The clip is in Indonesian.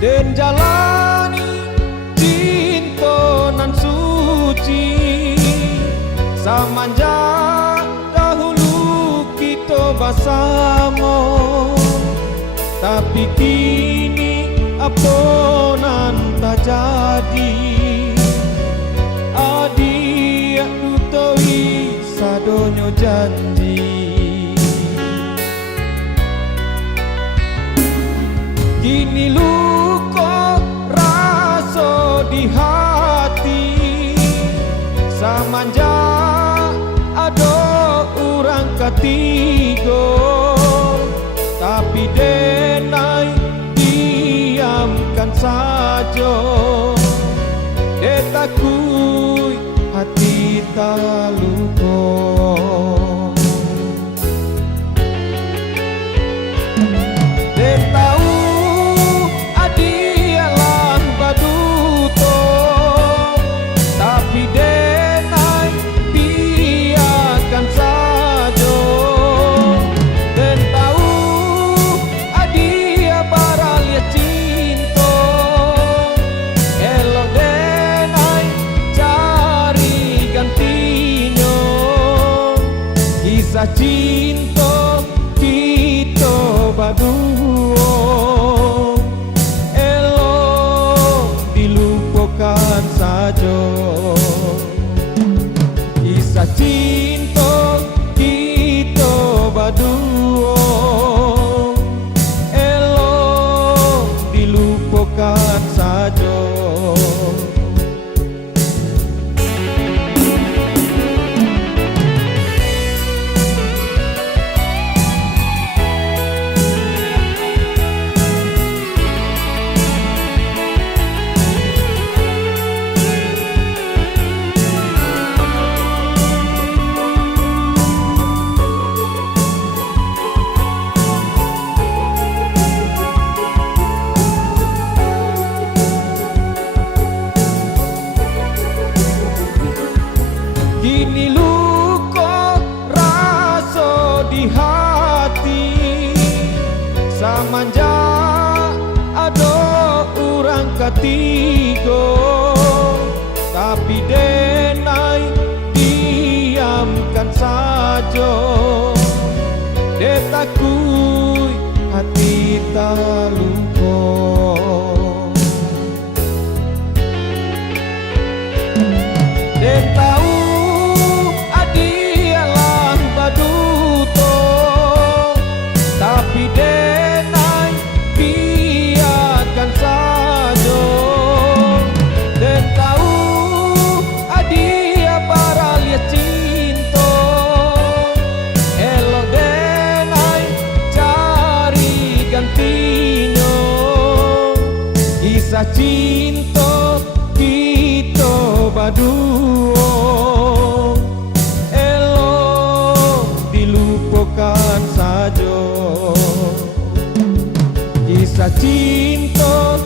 den jalani cinta nan suci semenjak dahulu kita bersama, tapi kini apa nan terjadi? Adik dutoi sadonyo janji, kini luka rasa di hati semenjak ada orang ketiga, tapi denai diamkan saja. Dia takut hati tak luka. Dia tahu adik alam baduto, tapi denai biarkan saja. Dan tahu adik baralia cinta, elok denai cari gantinya. Kisah cinta kita berdua elok dilupakan saja. Kisah cinta kita berdua elok dilupakan saja. Kini luka rasa di hati semenjak ada orang ketiga, tapi denai diamkan saja. Dia takut hati tak luka. Dia tahu tapi denai biarkan saja. Dan tahu adik baralia cinta, elok denai cari gantinya. Kisah cinta kita berdua elok dilupakan saja. Kisah cinta